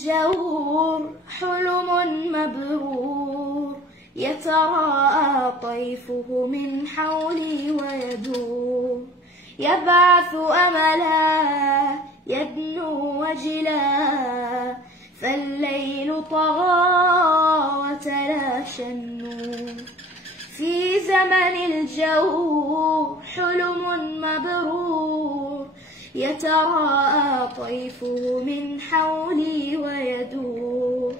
الجور حلم مبرور، يتراءى طيفه من حولي ويدور، يبعث أملا يدنو وجلا، فالليل طغى وتلاشى النور. في زمن الجور حلم مبرور، يتراءى طيفه من حولي ويدور،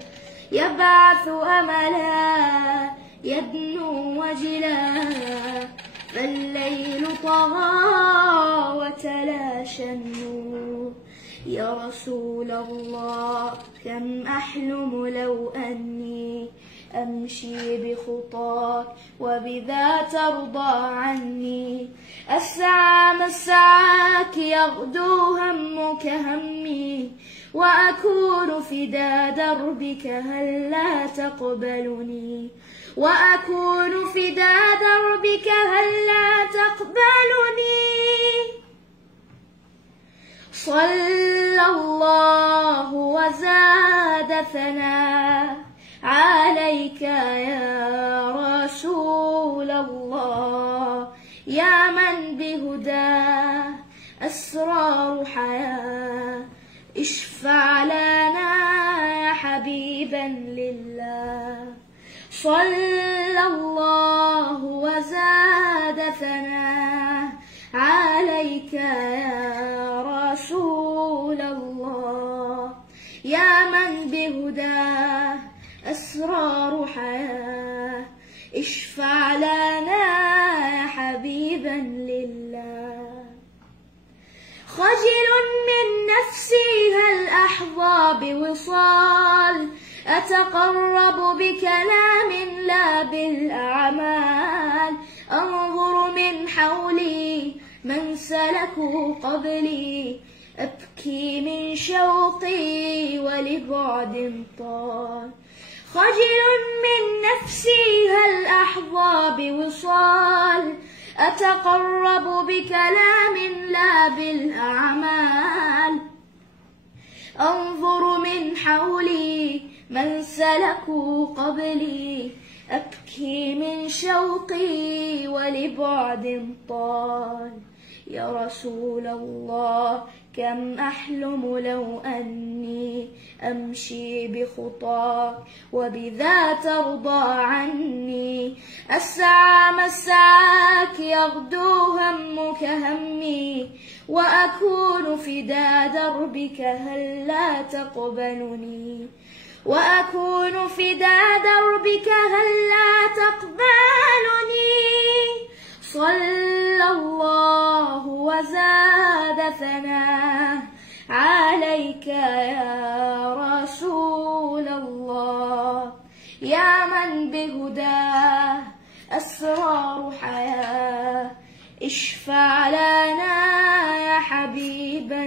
يبعث أملا يدنو وجلا، فالليل طغى وتلاشى النور. يا رسول الله كم أحلم لو أني أمشي بخطاك وبذا ترضى عني، أسعى مسعاك يغدو همك همي، وأكون فدا دربك هلا تقبلني، وأكون فدا دربك هلا تقبلني. صلى الله وزاد ثناء عليك يا رسول الله، يا من بهداه أسرار حياة، اشفع لنا يا حبيبا لله. صلى الله وزاد ثناء عليك يا رسول الله، يا من بهداه أسرار حياة، اشفع لنا يا حبيبا لله. خجل من نفسي هل أحظى بوصال، أتقرب بكلام لا بالأعمال، أنظر من حولي من سلكوا قبلي، أبكي من شوقي ولبعد طال. خجل من نفسي هل أحظى بوصال، أتقرب بكلام لا بالأعمال، أنظر من حولي من سلكوا قبلي، أبكي من شوقي ولبعد طال. يا رسول الله كم أحلم لو أني أمشي بخطاك وبذا ترضى عني، أسعى مسعاك يغدو همك همي، وأكون فدا دربك هلا تقبلني، وأكون فدا دربك هلا تقبلني. صلى الله وزاد ثناء عليك يا رسول الله، يا من بهداه أسرار حياة، اشفع لنا يا حبيبا